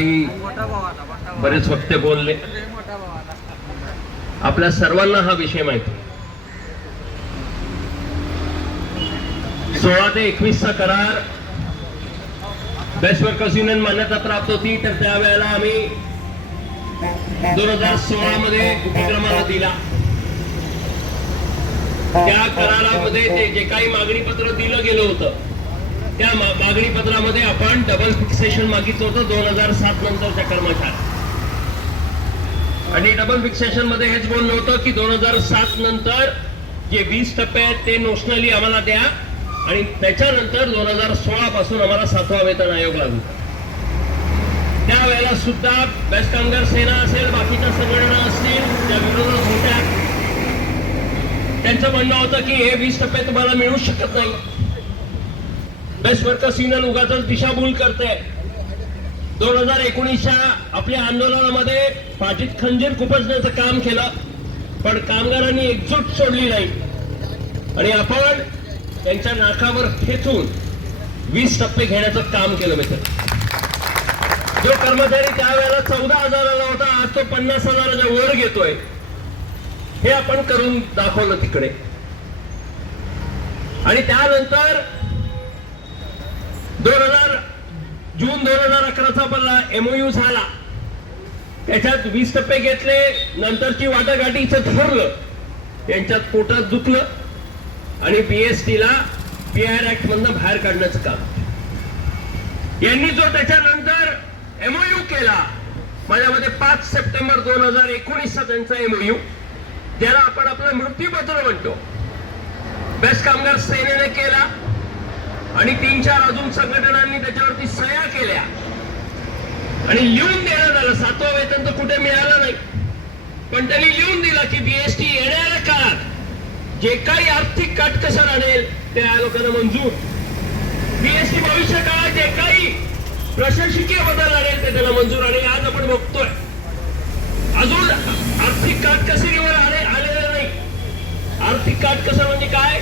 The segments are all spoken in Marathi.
आधी बरेच वक्ते बोलले. आपल्या सर्वांना हा विषय माहिती. 16 ते 21 चा करार बेस्ट वर्कर्स युनियन मान्यता प्राप्त होती. तर त्यावेळेला आम्ही 2016 मध्ये उपक्रमाला दिला. त्या करारामध्ये ते जे काही मागणी पत्र दिलं गेलं होतं त्या मागणी पत्रामध्ये आपण डबल फिक्सेशन मागितलं होतं 2007 नंतरच्या कर्मचारी. आणि डबल फिक्सेशन मध्ये हेच बोललं होतं की 2007 नंतर जे 20% आहेत ते नोशनली आम्हाला द्या आणि त्याच्यानंतर 2016 पासून आम्हाला 7वा वेतन आयोग लागू. त्यावेळेला सुद्धा बेस्ट कामगार सेना असेल, बाकीच्या संघटना असतील त्या विरोधात होत्या. त्यांचं म्हणणं होतं की हे 20% तुम्हाला मिळू शकत नाही. बेस्ट वर्कर्स युनियन उगाच दिशाभूल करते. 2019च्या आपल्या आंदोलनामध्ये पाठीत खंजीर खुपसण्याचं काम केलं, पण कामगारांनी एकजूट सोडली नाही आणि आपण त्यांच्या नाकावर खेचून 20% घेण्याचं काम केलं. मित्र, जो कर्मचारी त्यावेळेला 14,000ला होता आज तो 50,000च्या वर घेतोय. हे आपण करून दाखवलं तिकडे. आणि त्यानंतर जून 2011चा आपला MOU झाला. त्याच्यात 20% घेतले. नंतरची वाटाघाटीचं ठरलं, त्यांच्यात पोटात दुखलं आणि BST ला PR ऍक्ट मधनं बाहेर काढण्याचं काम यांनी जो त्याच्यानंतर MOU केला. माझ्यामध्ये 5 सप्टेंबर 2019चा त्यांचा MOU, ज्याला आपण आपलं मृत्यूपत्र म्हणतो, बेस्ट कामगार सेनेने केला आणि 3-4 अजून संघटनांनी त्याच्यावरती सह्या केल्या आणि लिहून देण्यात आलं. 7वं वेतन तर कुठे मिळालं नाही, पण त्यांनी लिहून दिला की BST येणाऱ्या काळात जे काही आर्थिक काटकसर आणेल ते या लोकांना मंजूर. BST भविष्य काळात जे काही प्रशासकीय बदल आणेल ते त्याला मंजूर. आणि आज आपण बघतोय अजून आर्थिक काटकसरीवर आलेलं नाही. आर्थिक काटकसर म्हणजे काय?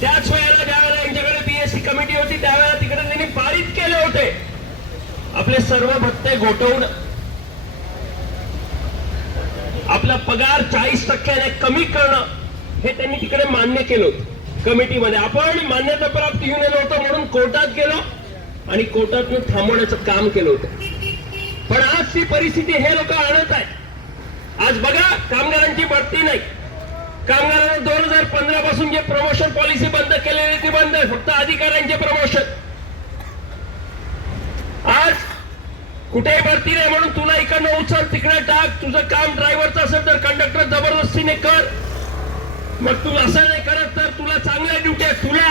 त्याच वेळेला ज्यावेळेला यांच्याकडे BST कमिटी होती त्यावेळेला तिकडे त्यांनी पारित केले होते आपले सर्व भत्ते घोटवून आपला पगार 40% कमी करणं हे त्यांनी तिकडे मान्य केलं होतं कमिटीमध्ये. आपण मान्यता प्राप्त युनियन होतं म्हणून कोर्टात गेलो आणि कोर्टातनं थांबवण्याचं काम केलं होतं. पण आज ती परिस्थिती हे लोक आणत आहेत. आज बघा, कामगारांची भरती नाही. कामगारांना 2015 पासून जे प्रमोशन पॉलिसी बंद केलेली ती बंद आहे. फक्त अधिकाऱ्यांचे प्रमोशन. आज कुठेही भरती नाही म्हणून तुला इकडनं उचल तिकडे टाक. तुझं काम ड्रायव्हरचं असेल तर कंडक्टर जबरदस्तीने कर. मग तू असं नाही करत तर तुला चांगल्या ड्युट्या तुला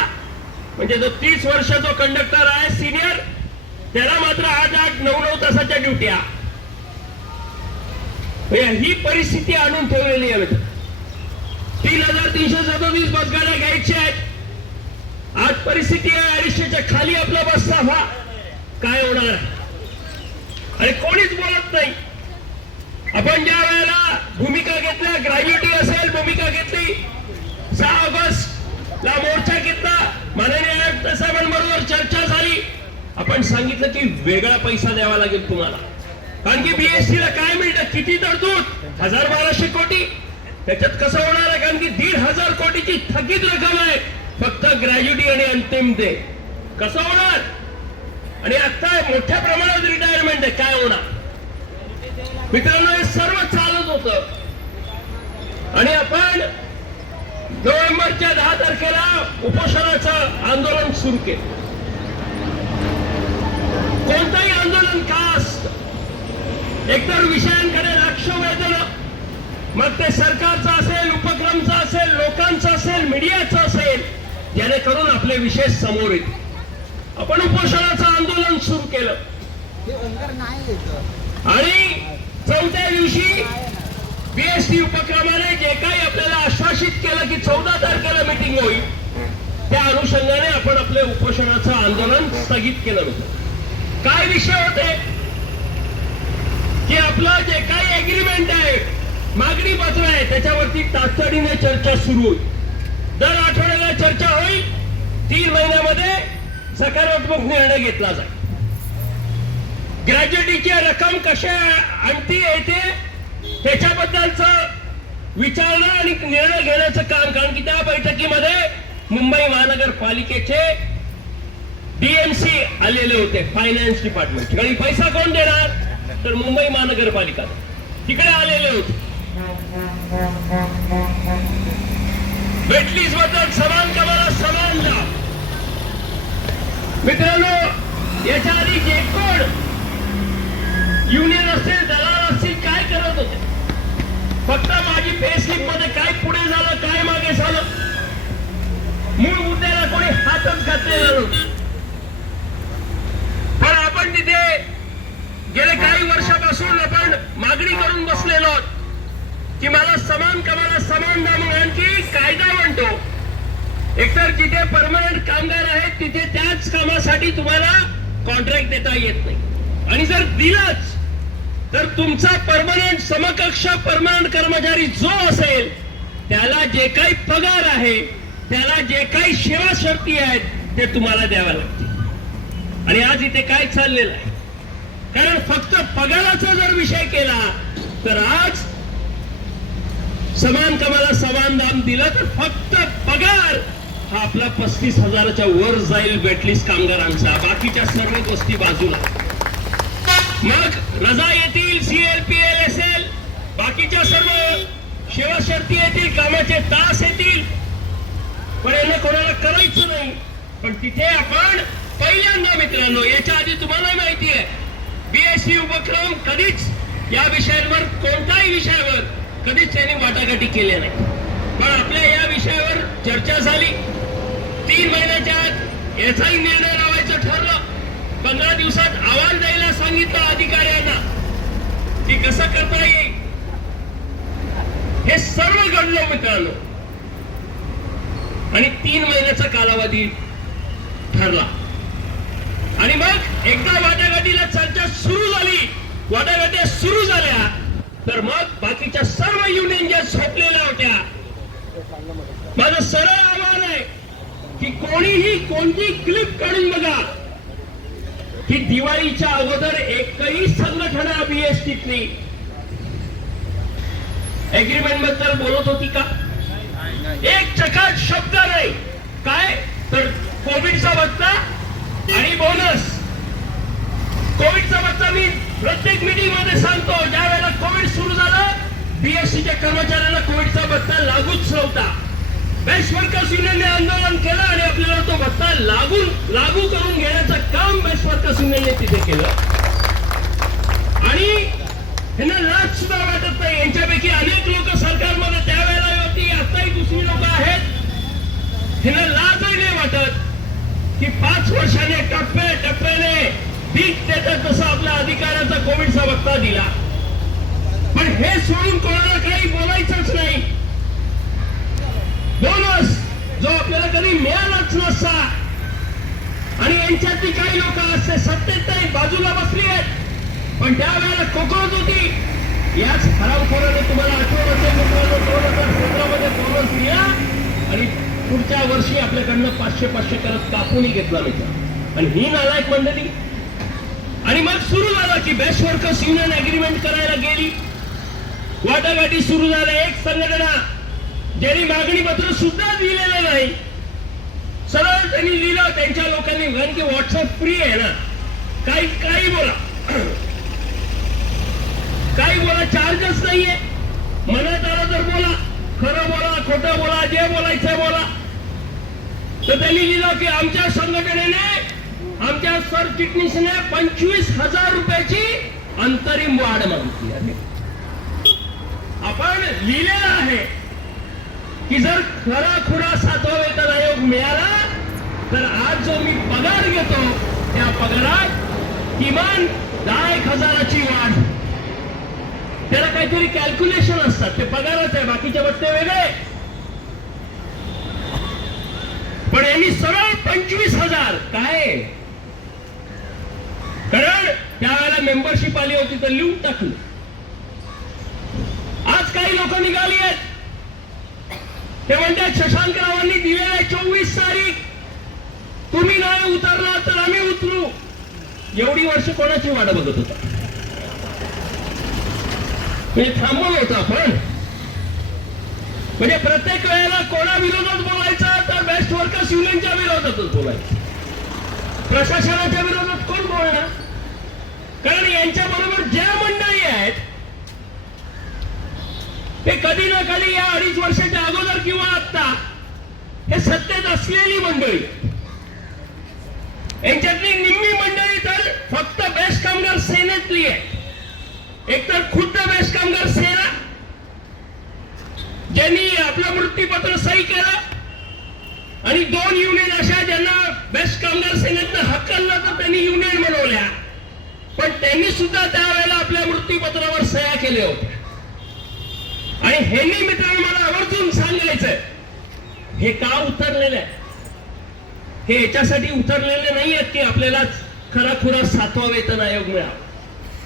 म्हणजे जो 30 वर्ष जो कंडक्टर आहे सिनियर त्याला मात्र 8-8, 9-9 तासाच्या ड्युट्या. ही परिस्थिती आणून ठेवलेली आहे. 3,337 बसगाड्या घ्यायच्या आहेत. आज परिस्थिती आहे 250च्या खाली आपला बसचा व्हा. काय होणार आहे? आणि कोणीच बोलत नाही. आपण ज्या वेळेला भूमिका घेतल्या, ग्रॅज्युटी असेल भूमिका घेतली, 6 ऑगस्ट ला मोर्चा घेतला, माननीय आयुक्त साहेबांबरोबर चर्चा झाली. आपण सांगितलं की वेगळा पैसा द्यावा लागेल तुम्हाला, कारण की BST ला काय मिळतं, किती तरतूद 1,000-1,200 कोटी. त्याच्यात कसं होणार आहे? कारण की 1,500 कोटीची थकीत रक्कम आहे फक्त ग्रॅज्युटी आणि अंतिम ते. कसं होणार? आणि आता मोठ्या प्रमाणात रिटायरमेंट आहे. काय होणार? मित्रांनो, हे सर्व चालत होतं आणि आपण नोव्हेंबरच्या 10 तारखेला उपोषणाचं आंदोलन सुरू केलं. कोणताही आंदोलन का असतं, एकतर विषयांकडे लक्ष वेधणं, मग ते सरकारचं असेल, उपक्रमचं असेल, लोकांचं असेल, मीडियाचं असेल, जेणेकरून आपले विषय समोर येतील. आपण उपोषणाचं आंदोलन सुरू केलं आणि 4थ्या दिवशी BST उपक्रमाने जे काही आपल्याला आश्वासित केलं की 14 तारखेला मीटिंग होईल, त्या अनुषंगाने आपण आपले उपोषणाचं आंदोलन स्थगित केलं होतं. काय विषय होते की आपलं जे काही एग्रीमेंट आहे, मागणी पत्र आहे, त्याच्यावरती तातडीने चर्चा सुरू होईल. दर आठवड्याला चर्चा होईल. 3 महिन्यामध्ये सकारात्मक निर्णय घेतला जाईल. ग्रॅज्युटीची रक्कम कशा आणती येते त्याच्याबद्दलचं विचारणं आणि निर्णय घेण्याचं काम. कारण की त्या बैठकीमध्ये मुंबई महानगरपालिकेचे डीएमसी आलेले होते, फायनान्स डिपार्टमेंट. आणि पैसा कोण देणार तर मुंबई महानगरपालिका तिकडे आलेले होते. वेटलीज बद्दल समान कामाला समान लाभ. मित्रांनो, याच्या आधी जे कोण युनियन असेल, दलाल असतील, काय करत होते? फक्त माझी पेस्लिप मध्ये काय पुढे झालं, काय मागे झालं, मूळ मुद्द्याला कोणी हातच घातलेला नव्हता. पण आपण तिथे गेले काही वर्षापासून आपण मागणी करून बसलेलो आहोत की मला समान कामाला समान दाम. आणखी कायदा म्हणतो एकतर जिथे परमनंट कामगार आहेत तिथे त्याच कामासाठी तुम्हाला कॉन्ट्रॅक्ट देता येत नाही. आणि जर दिलाच तर तुमचा परमनंट समकक्ष परमनंट कर्मचारी जो असेल त्याला जे काही पगार आहे, त्याला जे काही सेवा शर्ती आहेत ते तुम्हाला द्याव्या लागतील. आणि आज इथे काय चाललेलं आहे? कारण फक्त पगाराचा जर विषय केला तर आज समान कामाला समान दाम दिलं तर फक्त पगार हा आपला 35,000च्या वर जाईल वेटलिस्ट कामगारांचा. बाकीच्या सर्व गोष्टी बाजूला. मग रजा येतील, CLPL असेल, बाकीच्या सर्व सेवा शर्ती येतील, कामाचे तास येतील, पण यांना कोणाला करायचं नाही. पण तिथे आपण पहिल्यांदा मित्रांनो, याच्या आधी तुम्हाला माहिती आहे BSc उपक्रम कधीच या विषयांवर, कोणत्याही विषयावर कधीच त्यांनी वाटाघाटी केल्या नाही. पण आपल्या या विषयावर चर्चा झाली. 3 महिन्याच्या आत याचाही निर्णय लावायचं ठरलं. 15 दिवसात अहवाल द्यायला सांगितलं अधिकाऱ्यांना की कसं करता येईल. हे सर्व घडलं मित्रांनो. आणि 3 महिन्याचा कालावधी ठरला. आणि मग एकदा वाटाघाटीला चर्चा सुरू झाली, वाटाघाट्या सुरू झाल्या, तर मग बाकीच्या सर्व युनियन ज्या झोपलेल्या होत्या, माझं सरळ आव्हान आहे की कोणीही कोणती क्लिप काढून बघा की दिवाळीच्या अगोदर एकही संघटना BSTतली एग्रीमेंट बद्दल बोलत होती का? एक चकाट शब्द नाही. काय तर कोविडचा भत्ता आणि बोनस. कोविडचा भत्ता मी प्रत्येक मीटिंग मध्ये सांगतो, ज्या वेळेला कोविड सुरू झालं BSCच्या कर्मचाऱ्यांना कोविडचा भत्ता लागूच नव्हता. बेस्ट वर्कर्स युनियनने आंदोलन केलं आणि आपल्याला तो भत्ता लागू करून घेण्याचं काम बेस्ट वर्कर्स युनियनने तिथे केलं. आणि यांना लाज सुद्धा वाटत नाही. यांच्यापैकी अनेक लोक सरकारमध्ये त्यावेळेला होती, आताही दुसरी लोक आहेत. यांना लाजही नाही वाटत की 5 वर्षाने टप्प्याने पीक देतात तसं आपल्या अधिकाऱ्याचा कोविडचा भत्ता दिला. पण हे सोडून कोणाला काही बोलायचंच नाही. बोनस जो आपल्याला कधी मिळालाच नसता. आणि यांच्यातली काही लोक असते सत्तेत नाही, बाजूला बसली आहेत, पण त्यावेळेला कोकणत होती. याच हरामखोराने तुम्हाला आठवत असेल मित्रांनो 2017 मध्ये बोनस दिला आणि पुढच्या वर्षी आपल्याकडनं 500 करत कापूनही घेतला मित्र. आणि ही नालायक मंडळी. आणि मग सुरू झालं की बेस्ट वर्कर्स युनियन अग्रीमेंट करायला गेली. वाटाघाटी सुरू झाल्या. एक संघटना ज्यांनी मागणी पत्र सुद्धा दिलेलं नाही, सरळ त्यांनी लिहिलं त्यांच्या लोकांनी. कारण की व्हॉट्सअप फ्री आहे ना, काही बोला, काही बोला, चार्जच नाहीये. मनात आलं तर बोला, खरं बोला, खोटं बोला, जे बोलायचं बोला. तर त्यांनी लिहिलं की आमच्या संघटनेने, आमच्या सरचिटणीसने 25,000 रुपयाची अंतरिम वाढ मागितली आहे. आपण लिहिलेलं आहे की जर खरा खुरा 7वा वेतन आयोग मिळाला तर आज जो मी पगार घेतो त्या पगारात किमान 10,000ची वाढ. त्याला काहीतरी कॅल्क्युलेशन असतात, ते पगारच आहे, बाकीचे भत्ते वेगळे. पण यांनी सरळ 25,000 काय, कारण त्यावेळेला मेंबरशिप आली होती तर लिहून टाकलं. आज काही लोक निघाली आहेत, ते म्हणतात शशांकरावांनी दिलेल्या 24 तारीख, तुम्ही नाही उतरला तर आम्ही उतरू. एवढी वर्ष कोणाची वाट बघत होता? म्हणजे थांबवलं होतं आपण. म्हणजे प्रत्येक वेळेला कोणा विरोधात बोलायचं तर बेस्ट वर्कर्स युनियनच्या विरोधातच बोलायचं. प्रशासनाच्या विरोधात कोण बोलणार? कारण यांच्या बरोबर ज्या मंडळी आहेत ते कधी ना कधी या 2.5 वर्षाच्या अगोदर किंवा आता हे सत्तेत असलेली मंडळी. यांच्यातली निम्मी मंडळी तर फक्त बेस्ट कामगार सेनेतली आहे. एकतर खुद्द बेस्ट कामगार सेना ज्यांनी आपलं मृत्यूपत्र सही केलं आणि 2 युनियन अशा ज्यांना बेस्ट कामगार सेनेतनं हकललं तर त्यांनी युनियन बनवल्या, पण त्यांनी सुद्धा त्यावेळेला आपल्या मृत्यूपत्रावर सह्या केल्या होत्या. आणि ह्यांनी मित्रांनो मला आवर्जून सांगायचंय, हे का उतरलेलं आहे? हे याच्यासाठी उतरलेले नाही आहेत की आपल्याला खराखुरा 7वा वेतन आयोग मिळावा.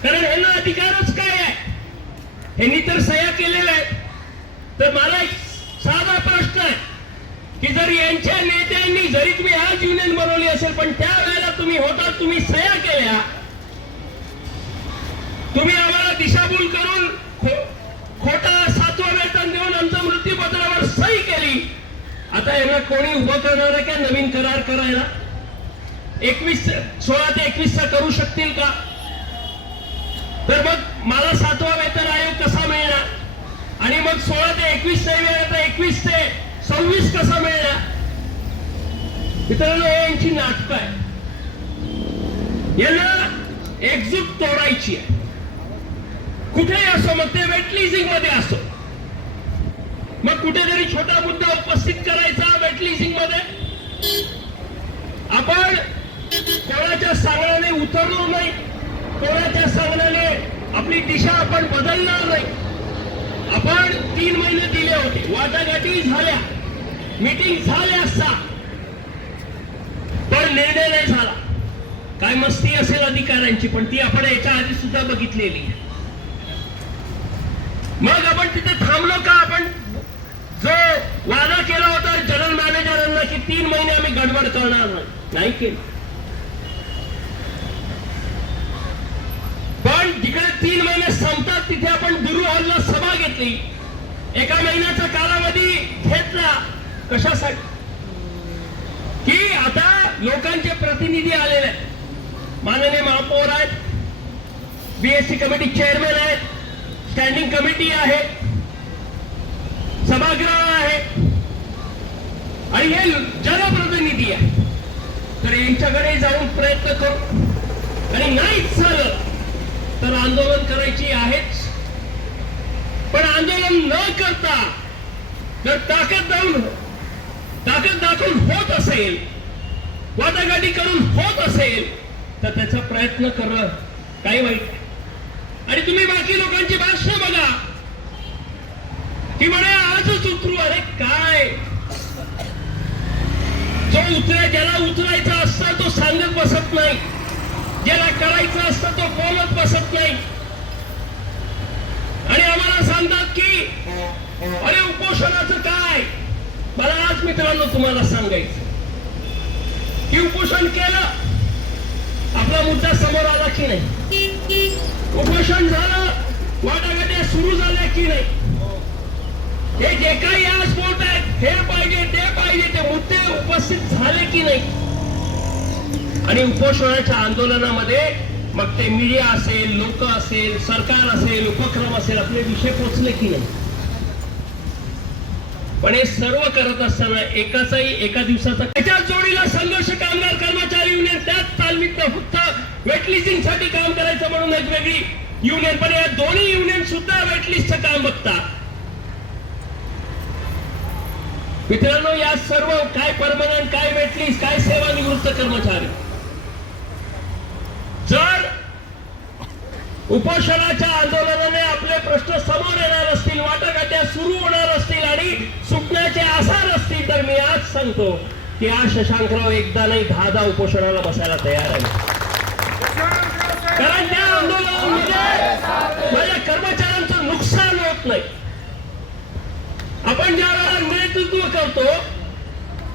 कारण ह्यांना अधिकारच काय आहे? ह्यांनी तर सह्या केलेल्या आहेत. तर मला एक साधा प्रश्न आहे की जर यांच्या नेत्यांनी, जरी तुम्ही आज युनियन बनवली असेल, पण त्यावेळेला तुम्ही होता, तुम्ही सह्या केल्या, तुम्ही आम्हाला दिशाभूल करून खोटा 7वा वेतन देऊन आमच्या मृत्यूपत्रावर सही केली. आता यांना कोणी उभं करणार आहे का नवीन करार करायला? 16 ते 21 करू शकतील का? तर मग मला 7वा वेतन आयोग कसा मिळणार? आणि मग 16 ते 21 नाही मिळाला तर 21 ते 26 कसा मिळणार? मित्रांनो, हे यांची नाटकं आहे. यांना एकजूट तोडायची आहे. कुठेही असो, मग ते वेट लीजिंग मध्ये असो, मग कुठेतरी छोटा मुद्दा उपस्थित करायचा वेट लीजिंग मध्ये. आपण कोणाच्या सांगण्याने उतरलो नाही, कोणाच्या सांगण्याने आपली दिशा आपण बदलणार नाही. आपण 3 महिने दिले होते, वाटाघाटी झाल्या, मीटिंग झाल्या असता, पण निर्णय नाही झाला. काय मस्ती असेल अधिकाऱ्यांची, पण ती आपण याच्या आधी सुद्धा बघितलेली. मग आपण तिथे थांबलो का? आपण जो वादा केला होता जनरल मॅनेजरांना की 3 महिने आम्ही गडबड करणार नाही केली. पण जिकडे 3 महिने संपतात तिथे आपण गुरु हॉलला सभा घेतली, 1 महिन्याचा कालावधी घेतला. कशासाठी? की आता लोकांचे प्रतिनिधी आलेले आहेत. माननीय महापौर आहेत, बीएससी कमिटी चेअरमॅन आहेत, स्टँडिंग कमिटी आहे, सभागृह आहे आणि हे जनप्रतिनिधी आहे. तर यांच्याकडे जाऊन प्रयत्न करू आणि नाहीच झालं तर आंदोलन करायची आहेच. पण आंदोलन न करता जर ताकद दाखवून होत असेल, वाटाघाटी करून होत असेल, तर त्याचा प्रयत्न करणं काही वाईट नाही. आणि तुम्ही बाकी लोकांची भाषण बघा की म्हणे आजच उतरू. अरे काय, ज्याला उतरायचा असता तो सांगत बसत नाही, ज्याला करायचं असतं तो बोलत बसत नाही. आणि आम्हाला सांगतात की अरे उपोषणाचं काय. मला आज मित्रांनो तुम्हाला सांगायचं की उपोषण केलं, आपला मुद्दा समोर आला की नाही, उपोषण झालं, वाटाघाट्या सुरू झाल्या की नाही, हे जे काही आज बोलत आहेत, हे पाहिजे ते पाहिजे, ते मुद्दे उपस्थित झाले की नाही. आणि उपोषणाच्या आंदोलनामध्ये मग ते मीडिया असेल, लोक असेल, सरकार असेल, उपक्रम असेल, आपले विषय पोचले की नाही. पण हे सर्व करत असताना एका दिवसाचा त्याच्या जोडीला संघर्ष कामगार कर्मचारी युनियन त्याच तालमीत फक्त वेटलिस्टिंग साठी काम करायचं म्हणून एक वेगळी युनियन, पण या दोन्ही युनियन सुद्धा वेटलिस्टचं काम बघतात. मित्रांनो, या सर्व काय परमनंट, काय वेटलिस्ट, काय सेवानिवृत्त कर्मचारी, जर उपोषणाच्या आंदोलनाने आपले प्रश्न समोर येणार असतील, वाटाघाट्या सुरू होणार असतील आणि सुटण्याचे आसार असतील, तर मी आज सांगतो की आज शशांकराव एकदा नाही 10 उपोषणाला बसायला तयार आहे. कारण त्या आंदोलनामध्ये माझ्या कर्मचाऱ्यांचं नुकसान होत नाही. आपण ज्या वेळेला नेतृत्व करतो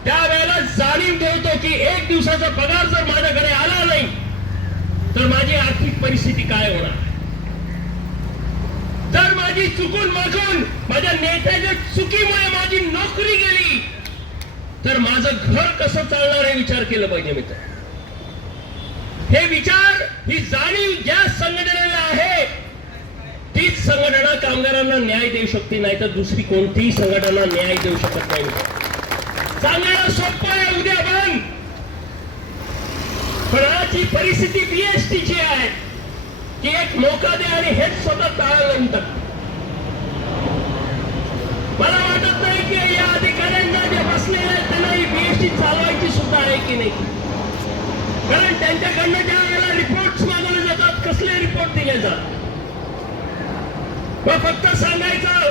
त्यावेळेला जाणीव ठेवतो की 1 दिवसाचा पगार जर माझ्याकडे आला नाही तर माझी आर्थिक परिस्थिती काय होणार? जर माझी चुकून मागून माझ्या नेत्याच्या चुकीमुळे माझी नोकरी गेली तर माझं घर कसं चालणार हे विचार केलं पाहिजे मित्र. हे विचार, ही जाणीव ज्या संघटनेला आहे तीच संघटना कामगारांना न्याय देऊ शकते, नाही तर दुसरी कोणतीही संघटना न्याय देऊ शकत नाही. सांगायला सोपं आहे उद्या बंद, पण आज ही परिस्थिती बीएसटीची आहे की एक मोका दे आणि हेच स्वतः टाळा लावून टाक. मला वाटत नाही की या अधिकाऱ्यांना जे बसलेले आहेत त्यांना ही बीएसटी चालवायची सुद्धा आहे की नाही, कारण त्यांच्याकडनं ज्या वेळेला रिपोर्ट मागवले जातात कसले रिपोर्ट दिले जातात. फक्त सांगायचं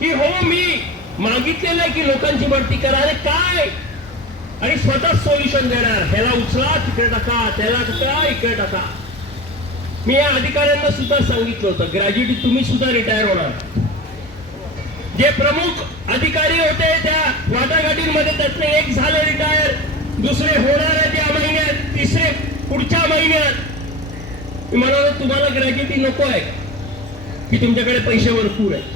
की हो मी मागितलेलं आहे की लोकांची भरती करा, अरे काय, आणि स्वतः सोल्युशन देणार, ह्याला उचला तिकडे टाका, त्याला टाका इकडे टाका. मी या अधिकाऱ्यांना सुद्धा सांगितलं होतं ग्रॅज्युएटी तुम्ही सुद्धा रिटायर होणार. जे प्रमुख अधिकारी होते त्या वाटाघाटींमध्ये त्यातले एक झाले रिटायर, दुसरे होणार आहेत या महिन्यात, तिसरे पुढच्या महिन्यात. मी म्हणालो तुम्हाला ग्रॅज्युएटी नको आहे की तुमच्याकडे पैसे भरपूर आहेत?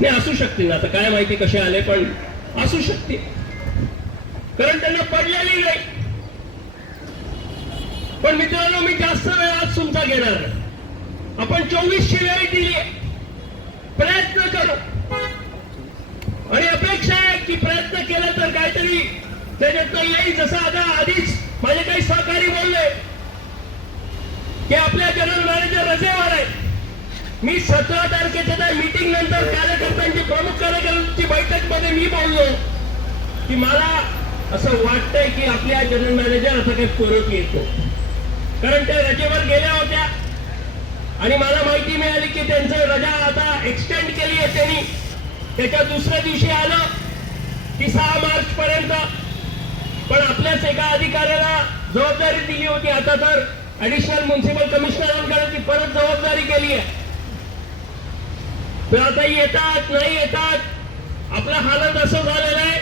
नाही असू शकते ना, आता काय माहिती कसे आले, पण असू शकते कारण त्यांना पडलेली नाही. पण मित्रांनो मी जास्त वेळ आज तुमचा घेणार नाही. आपण 2400 वेळ दिली, प्रयत्न करू आणि अपेक्षा आहे की प्रयत्न केला तर काहीतरी त्याच्यातनं येईल. जसं आता आधीच माझे काही सहकारी बोलले की आपल्या जनरल मॅनेजर रजेवर आहे. मी 17 तारखेच्या त्या मीटिंग नंतर कार्यकर्त्यांची प्रमुख कार्यकर्त्यांची बैठक मध्ये मी बोललो की मला असं वाटतंय की आपल्या जनरल मॅनेजर असं काही परत येतो, कारण त्या रजेवर गेल्या होत्या आणि मला माहिती मिळाली की त्यांचं रजा आता एक्सटेंड केली आहे त्यांनी. त्याच्या दुसऱ्या दिवशी आलं की 6 मार्च पर्यंत, पण आपल्याच एका अधिकाऱ्याला जबाबदारी दिली होती, आता तर ऍडिशनल म्युन्सिपल कमिशनरांकडे ती परत जबाबदारी केली आहे. तर आता येतात नाही येतात, आपला हालत असं झालेलं आहे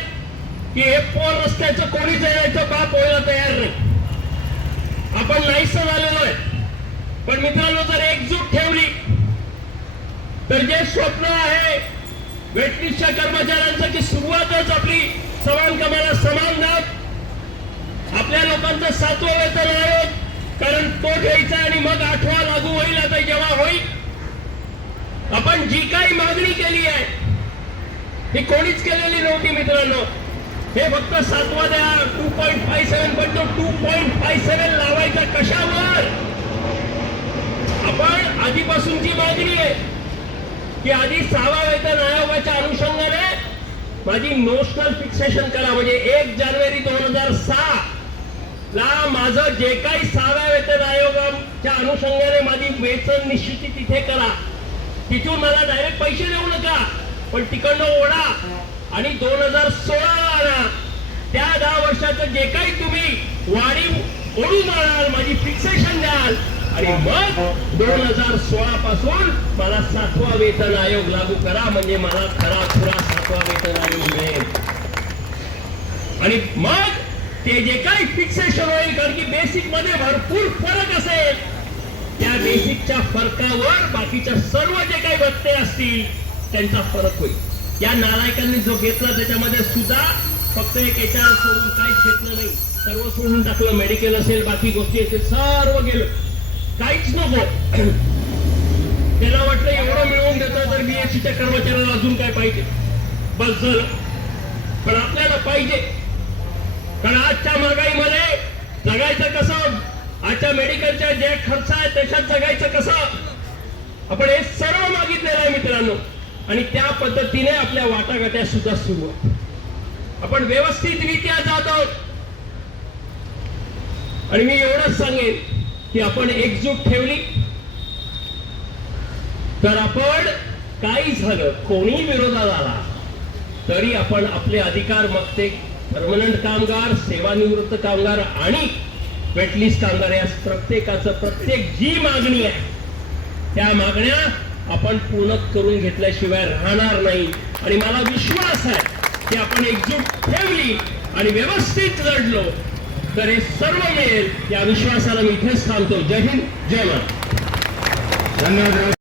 की हे पोर रस्त्याचं कोणीच यायचं बाप व्हायला तयार नाही. आपण नाहीच झालेलो आहे. पण मित्रांनो जर एकजूट ठेवली तर जे स्वप्न आहे वेटलिस्टच्या कर्मचाऱ्यांचं की सुरुवातच आपली समान कामाला समान दाब, आपल्या लोकांचं 7वं वेतन आयोग, कारण तो घ्यायचा आणि मग 8वां लागू होईल. आता जेव्हा होईल आपण जी काही मागणी केली आहे ही कोणीच केलेली नव्हती मित्रांनो. हे फक्त 7वां द्या 2.57, पण तो 2.57 लावायचा कशावर? आपण आधीपासूनची मागणी आहे की आधी 6व्या वेतन आयोगाच्या अनुषंगाने माझी नोशनल फिक्सेशन करा, म्हणजे 1 जानेवारी 2006 ला माझं जे काही 6व्या वेतन आयोगाच्या अनुषंगाने माझी वेतन निश्चिती तिथे करा. तिथून मला डायरेक्ट पैसे देऊ नका, पण तिकडनं ओढा आणि 2016 आणा. त्या 10 वर्षाचं जे काही तुम्ही वाढीव ओढून आणाल माझी फिक्सेशन द्याल आणि मग 2016 पासून मला 7वां वेतन आयोग लागू करा, म्हणजे मला खरा खुरा 7वां वेतन आयोग मिळेल. आणि मग ते जे काही फिक्सेशन होईल, कारण की बेसिक मध्ये भरपूर फरक असेल, त्या बेसिकच्या फरकावर बाकीच्या सर्व जे काही भत्ते असतील त्यांचा फरक होईल. या नालायकांनी जो घेतला त्याच्यामध्ये सुद्धा फक्त एक HR सोडून काहीच घेतलं नाही, सर्व सोडून टाकलं. मेडिकल असेल, बाकी गोष्टी असेल, सर्व गेलं, काहीच नको. त्याला वाटलं एवढं मिळवून देतो तर BSCच्या कर्मचाऱ्याला अजून काय पाहिजे, बस झालं. पण आपल्याला पाहिजे, कारण आजच्या महागाईमध्ये जगायचं कसं, आजच्या मेडिकलच्या जे खर्च आहे त्याच्यात जगायचं कसं, आपण हे सर्व मागितलेलं आहे मित्रांनो. आणि त्या पद्धतीने आपल्या वाटाघाट्या सुद्धा सुरू आहेत. आपण व्यवस्थितरित्या जात आहोत. आणि मी एवढंच सांगेन की आपण एकजूट ठेवली तर आपण काही झालं, कोणी विरोधात आला तरी आपण आपले अधिकार, मग ते परमनंट कामगार, सेवानिवृत्त कामगार आणि वेटलिस्ट कामगार, या प्रत्येकाचं प्रत्येक जी मागणी आहे त्या मागण्या आपण पूर्ण करून घेतल्याशिवाय राहणार नाही. आणि मला विश्वास आहे की आपण एकजूट ठेवली आणि व्यवस्थित लढलो तर हे सर्व मिळेल या विश्वासाला मी इथेच थांबतो. जय हिंद, जय महाराष्ट्र. धन्यवाद.